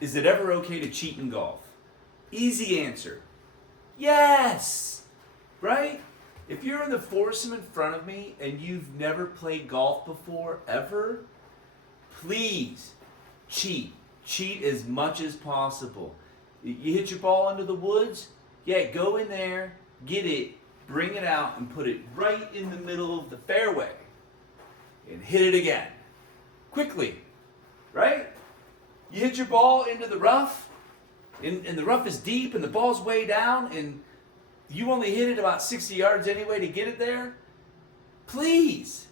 Is it ever okay to cheat in golf? Easy answer. Yes! Right? If you're in the foursome in front of me and you've never played golf before, ever, please cheat. Cheat as much as possible. You hit your ball into the woods? Yeah, go in there, get it, bring it out, and put it right in the middle of the fairway. And hit it again. Quickly. Right? You hit your ball into the rough, and the rough is deep, and the ball's way down, and you only hit it about 60 yards anyway to get it there. Please,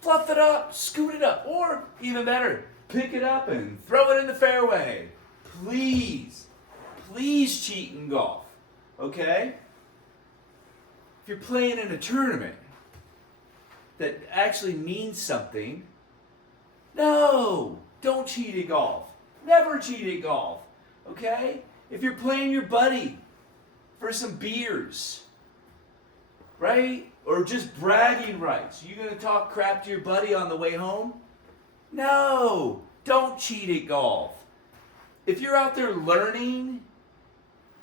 fluff it up, scoot it up, or even better, pick it up and throw it in the fairway. Please, please cheat in golf, okay? If you're playing in a tournament that actually means something, no, don't cheat at golf. Never cheat at golf, okay? If you're playing your buddy for some beers, right? Or just bragging rights. You gonna talk crap to your buddy on the way home? No, don't cheat at golf. If you're out there learning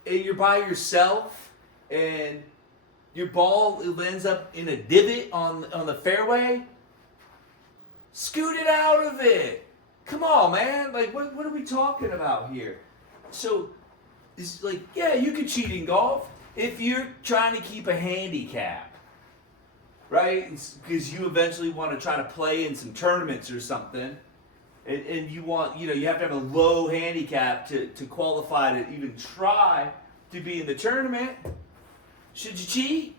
and you're by yourself and your ball ends up in a divot on the fairway, scoot it out of it. Come on, man. Like, what are we talking about here? So, it's like, yeah, you can cheat in golf if you're trying to keep a handicap, right? Because you eventually want to try to play in some tournaments or something, and you want, you have to have a low handicap to qualify to even try to be in the tournament. Should you cheat?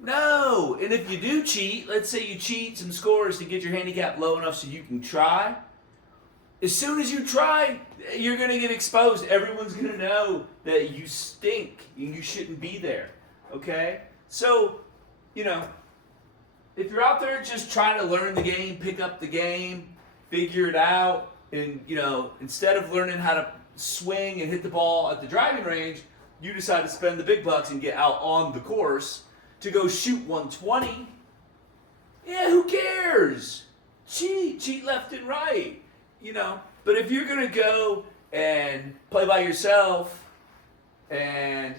No. And if you do cheat, let's say you cheat some scores to get your handicap low enough so you can try. As soon as you try, you're going to get exposed. Everyone's going to know that you stink and you shouldn't be there. Okay? So, if you're out there just trying to learn the game, pick up the game, figure it out, and, instead of learning how to swing and hit the ball at the driving range, you decide to spend the big bucks and get out on the course to go shoot 120. Yeah, who cares? Cheat left and right. But if you're going to go and play by yourself and,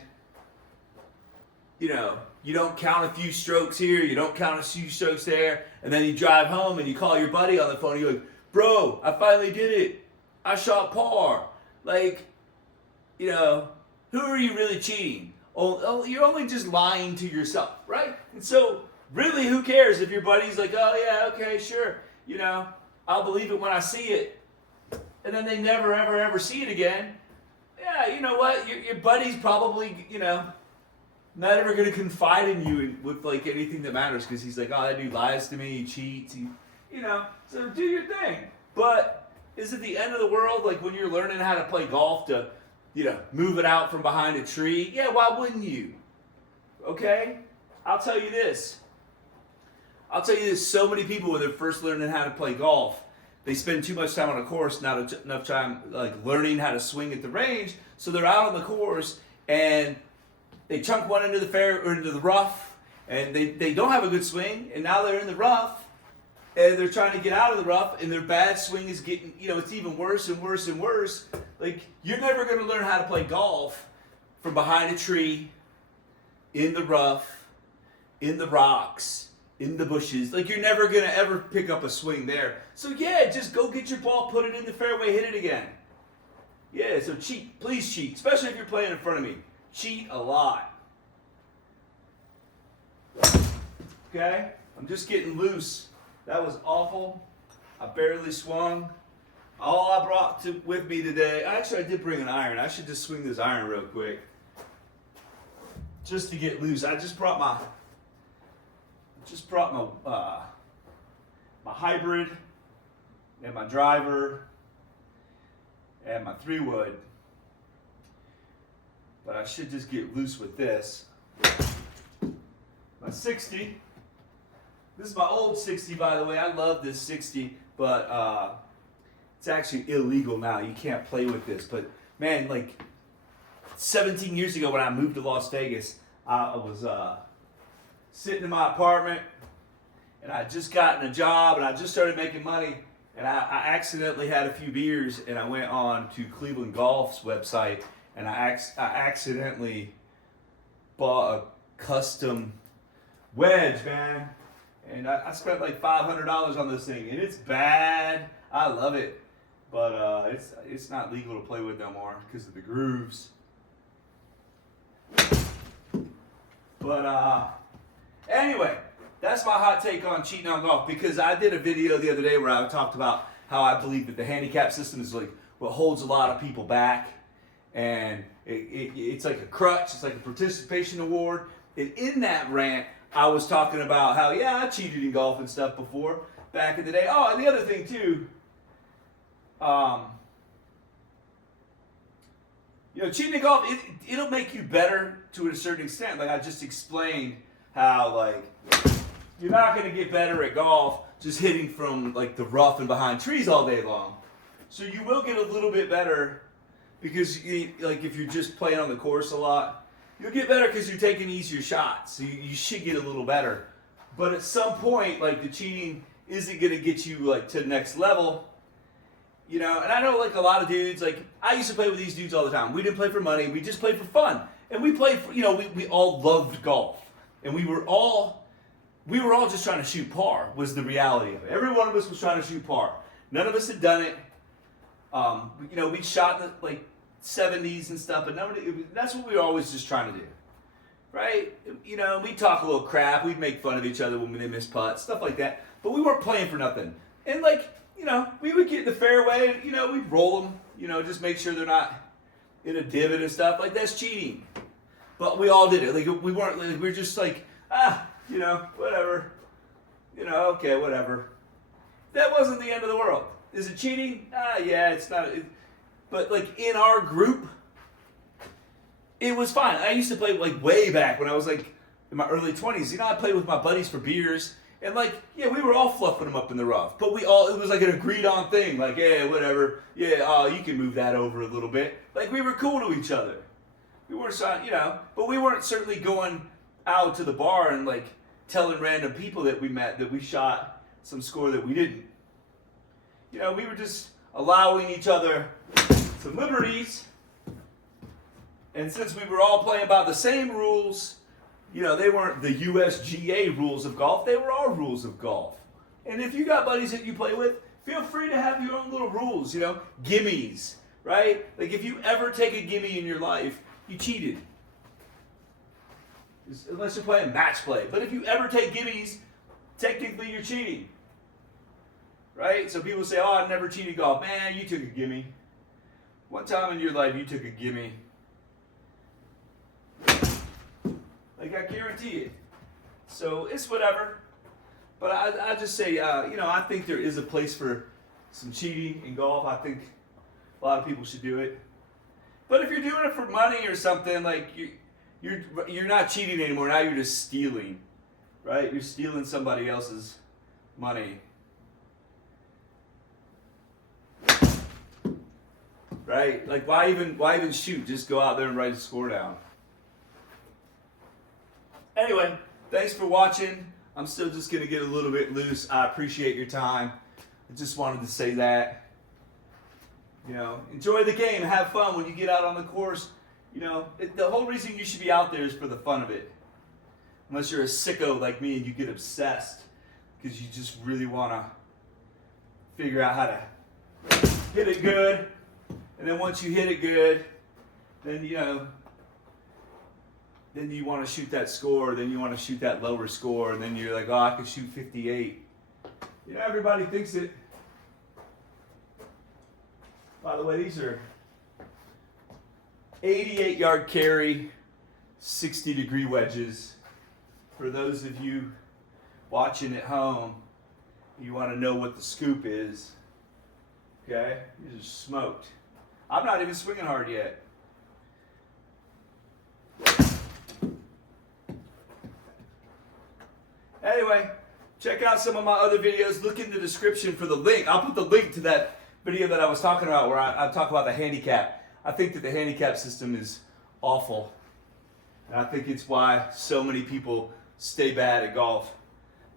you don't count a few strokes here, you don't count a few strokes there, and then you drive home and you call your buddy on the phone and you're like, bro, I finally did it. I shot par. Like, who are you really cheating? Oh, you're only just lying to yourself, right? And so, really, who cares if your buddy's like, oh, yeah, okay, sure, I'll believe it when I see it. And then they never, ever, ever see it again. Yeah, you know what? Your buddy's probably, not ever going to confide in you with, like, anything that matters because he's like, oh, that dude lies to me, he cheats, so do your thing. But is it the end of the world, like, when you're learning how to play golf to, move it out from behind a tree? Yeah, why wouldn't you? Okay? I'll tell you this. So many people when they're first learning how to play golf, they spend too much time on a course, not enough time like learning how to swing at the range. So they're out on the course and they chunk one into the fair or into the rough, and they don't have a good swing, and now they're in the rough, and they're trying to get out of the rough, and their bad swing is getting, it's even worse and worse and worse. Like, you're never going to learn how to play golf from behind a tree, in the rough, in the rocks, in the bushes. Like, you're never going to ever pick up a swing there. So, yeah, just go get your ball, put it in the fairway, hit it again. Yeah, so cheat. Please cheat, especially if you're playing in front of me. Cheat a lot. Okay? I'm just getting loose. That was awful. I barely swung. All I brought with me today, actually I did bring an iron. I should just swing this iron real quick. Just to get loose. I just brought my my hybrid and my driver and my 3-wood. But I should just get loose with this. My 60. This is my old 60, by the way. I love this 60, but it's actually illegal now. You can't play with this. But man, like 17 years ago when I moved to Las Vegas, I was sitting in my apartment, and I had just gotten a job, and I just started making money, and I accidentally had a few beers, and I went on to Cleveland Golf's website, and I accidentally bought a custom wedge, man. And I spent like $500 on this thing, and it's bad. I love it, but it's not legal to play with no more because of the grooves. But anyway, that's my hot take on cheating on golf, because I did a video the other day where I talked about how I believe that the handicap system is like what holds a lot of people back, and it's like a crutch. It's like a participation award. And in that rant, I was talking about how, yeah, I cheated in golf and stuff before, back in the day. Oh, and the other thing too, cheating in golf, it'll make you better to a certain extent. Like I just explained how, like, you're not going to get better at golf just hitting from like the rough and behind trees all day long. So you will get a little bit better because, like, if you're just playing on the course a lot, you'll get better because you're taking easier shots. So you should get a little better. But at some point, like, the cheating isn't going to get you like to the next level. And I know, like, a lot of dudes, like, I used to play with these dudes all the time. We didn't play for money. We just played for fun. And we played for, we all loved golf. And we were all just trying to shoot par, was the reality of it. Every one of us was trying to shoot par. None of us had done it. We shot in the, like, 70s and stuff, but that's what we were always just trying to do. Right? We'd talk a little crap. We'd make fun of each other when they missed putts, stuff like that. But we weren't playing for nothing. And, like, we would get in the fairway, and, we'd roll them, just make sure they're not in a divot and stuff. Like, that's cheating. But we all did it. Like, we weren't, like, we were just like, whatever. Okay, whatever. That wasn't the end of the world. Is it cheating? Yeah, it's not. But, like, in our group, it was fine. I used to play, like, way back when I was, like, in my early 20s. I played with my buddies for beers. And, like, yeah, we were all fluffing them up in the rough. But it was like an agreed on thing. Like, yeah, whatever. Yeah, you can move that over a little bit. Like, we were cool to each other. We weren't, but we weren't certainly going out to the bar and, like, telling random people that we met that we shot some score that we didn't. We were just allowing each other some liberties. And since we were all playing about the same rules, they weren't the USGA rules of golf. They were our rules of golf. And if you got buddies that you play with, feel free to have your own little rules, gimmies, right? Like, if you ever take a gimme in your life, you cheated. Unless you're playing match play. But if you ever take gimmies, technically you're cheating. Right? So people say, oh, I never cheated golf. Man, you took a gimme. One time in your life, you took a gimme. Like, I guarantee it. So it's whatever. But I just say, I think there is a place for some cheating in golf. I think a lot of people should do it. But if you're doing it for money or something, like, you're not cheating anymore. Now you're just stealing, right? You're stealing somebody else's money. Right? Like, why even shoot? Just go out there and write a score down. Anyway, thanks for watching. I'm still just going to get a little bit loose. I appreciate your time. I just wanted to say that. Enjoy the game. Have fun when you get out on the course. The whole reason you should be out there is for the fun of it. Unless you're a sicko like me and you get obsessed because you just really want to figure out how to hit it good. And then once you hit it good, then, then you want to shoot that score, then you want to shoot that lower score, and then you're like, oh, I can shoot 58. Everybody thinks it. By the way, these are 88-yard carry, 60-degree wedges. For those of you watching at home, you want to know what the scoop is. Okay? These are smoked. I'm not even swinging hard yet. Anyway, check out some of my other videos. Look in the description for the link. I'll put the link to that video that I was talking about where I talk about the handicap. I think that the handicap system is awful. And I think it's why so many people stay bad at golf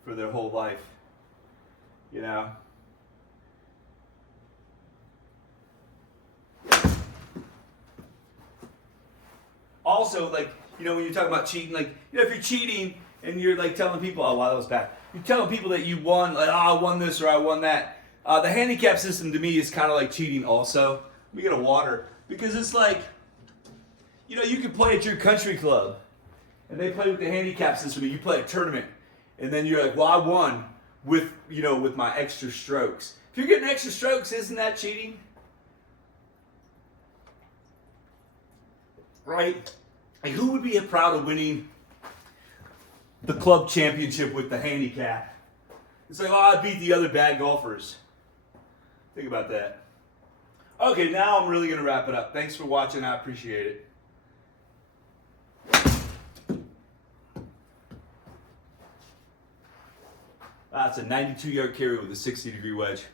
for their whole life. also, like, you know, when you're talking about cheating, like, you know, if you're cheating and you're like telling people, oh wow, that was bad. You're telling people that you won, like, oh, I won this or I won that. The handicap system to me is kind of like cheating also. Let me get a water. Because it's like, you know, you can play at your country club and they play with the handicap system and you play a tournament. And then you're like, well, I won with, you know, with my extra strokes. If you're getting extra strokes, isn't that cheating? Right? Like, who would be proud of winning the club championship with the handicap? It's like, oh, I beat the other bad golfers. Think about that. Okay, now I'm really going to wrap it up. Thanks for watching. I appreciate it. That's a 92-yard carry with a 60-degree wedge.